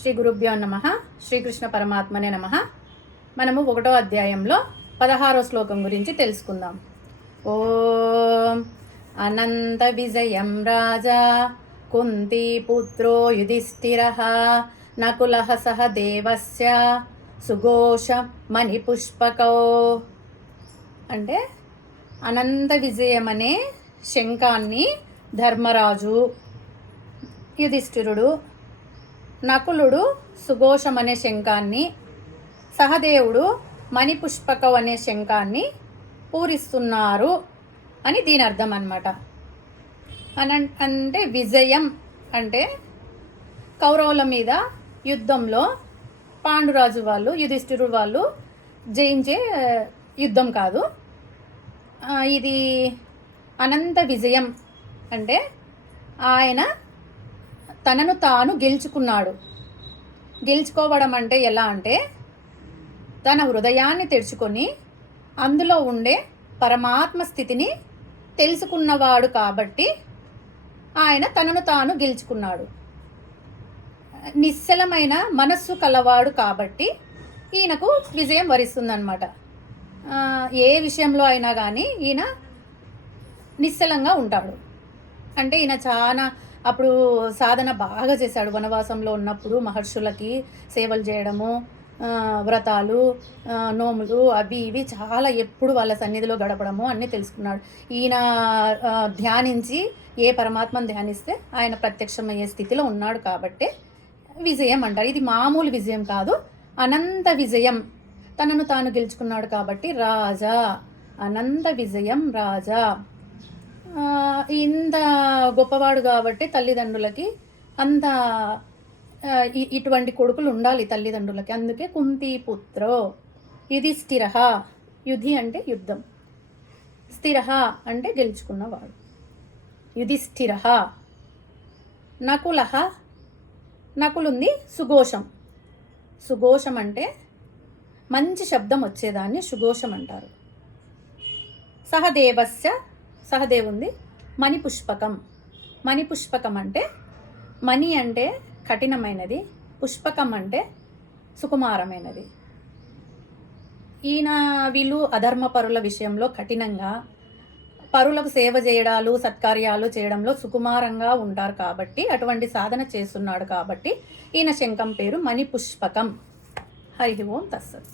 శ్రీ గురుభ్యో నమః. శ్రీకృష్ణ పరమాత్మనే నమః. మనము 1వ అధ్యాయంలో 16వ శ్లోకం గురించి తెలుసుకుందాం. ఓం అనంత విజయం రాజా కుంతి పుత్రో యుధిష్ఠిరః నకులః సహ దేవస్య సుఘోష మణిపుష్పకౌ. అంటే అనంత విజయం అనే శంఖాన్ని ధర్మరాజు, యుధిష్ఠిరుడు, నకులుడు సుఘోషం అనే శంఖాన్ని, సహదేవుడు మణిపుష్పకం అనే శంఖాన్ని పూరిస్తున్నారు అని దీని అర్థం అన్నమాట. అంటే విజయం అంటే కౌరవుల మీద యుద్ధంలో పాండురాజు వాళ్ళు, యుధిష్ఠిరుడు వాళ్ళు జయించే యుద్ధం కాదు. ఇది అనంత విజయం అంటే ఆయన తనను తాను గెలుచుకున్నాడు. గెలుచుకోవడం అంటే ఎలా అంటే తన హృదయాన్ని తెరుచుకొని అందులో ఉండే పరమాత్మ స్థితిని తెలుసుకున్నవాడు కాబట్టి ఆయన తనను తాను గెలుచుకున్నాడు. నిశ్చలమైన మనస్సు కలవాడు కాబట్టి ఈయనకు విజయం వరిస్తుందన్నమాట. ఏ విషయంలో అయినా కానీ ఈయన నిశ్చలంగా ఉంటాడు. అంటే ఈయన చాలా అప్పుడు సాధన బాగా చేశాడు. వనవాసంలో ఉన్నప్పుడు మహర్షులకి సేవలు చేయడము, వ్రతాలు, నోములు అవి ఇవి చాలా ఎప్పుడు వాళ్ళ సన్నిధిలో గడపడము అన్నీ తెలుసుకున్నాడు. ఈయన ధ్యానించి ఏ పరమాత్మను ధ్యానిస్తే ఆయన ప్రత్యక్షమయ్యే స్థితిలో ఉన్నాడు కాబట్టి విజయం అంటారు. ఇది మామూలు విజయం కాదు, అనంత విజయం. తనను తాను గెలుచుకున్నాడు కాబట్టి రాజా, అనంత విజయం రాజా. ఇంత గొప్పవాడు కాబట్టి తల్లిదండ్రులకి అంత ఇటువంటి కొడుకులు ఉండాలి తల్లిదండ్రులకి. అందుకే కుంతి పుత్రో యుధిష్ఠిరః. యుధి అంటే యుద్ధం, స్థిరః అంటే గెలుచుకున్నవాడు. యుధిష్ఠిరః. నకులః, నకులుంది సుఘోషం. సుఘోషం అంటే మంచి శబ్దం వచ్చేదాన్ని సుఘోషం అంటారు. సహదేవస్య, సహదేవుంది మణిపుష్పకం. మణిపుష్పకం అంటే మణి అంటే కఠినమైనది, పుష్పకం అంటే సుకుమారమైనది. ఈయన వీళ్ళు అధర్మ పరుల విషయంలో కఠినంగా, పరులకు సేవ చేయడాలు సత్కార్యాలు చేయడంలో సుకుమారంగా ఉంటారు కాబట్టి అటువంటి సాధన చేస్తున్నాడు కాబట్టి ఈయన శంఖం పేరు మణిపుష్పకం. హరి ఓం తస్సత్.